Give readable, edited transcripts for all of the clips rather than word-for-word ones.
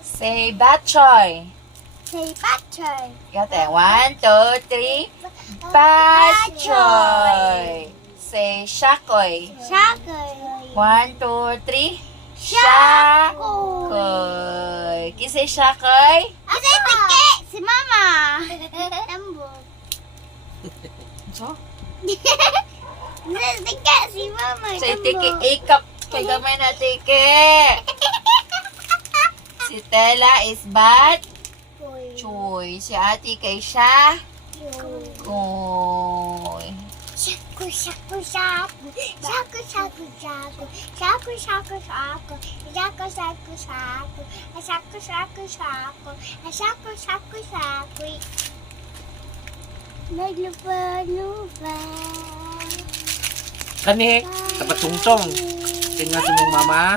Say batchoy. Say batchoy. Got it. 1, 2, 3. Batchoy. Say shakoy. Shakoy. 1, 2, 3. Shakoy. Can you say shakoy? Say tike. Si Mama. Tambok. So? Say tike. Si Mama. Say tiki. Ikap. Kay gamay na tiki. Si Tela is bat. Choy. Si ate kay siya. Koy. Shaku, shaku, shaku. Shaku, shaku, shaku. Shaku, shaku, shaku. Shaku, shaku, shaku. Shaku, shaku, shaku. Shaku, shaku, shaku. Naglupa-lupa. Kani, dapat tungtong. Singan sa mong mama.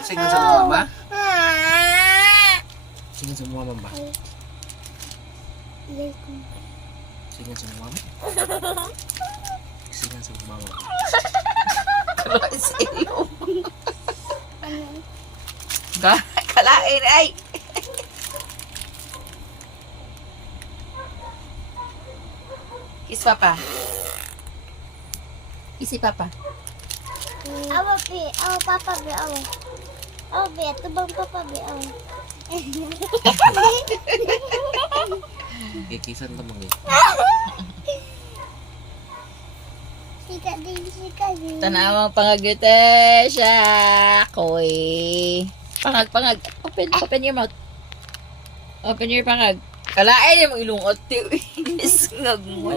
Singan sa mong mama. Singan sa mong mama ba? Singan sa mong mama. Singan sa mong mama. Kalain sa iyo. Kalain ay. Kiss papa. Kiss si papa. Awa pi, awa papa bi awa. Awa bi, tubang papa bi awa. Kikisan ka mga. Sika din. Tanawang pangagute siya. Koy. Pangag. Open your mouth. Open your pangag. Kalain yung ilong otti. Isngag mo.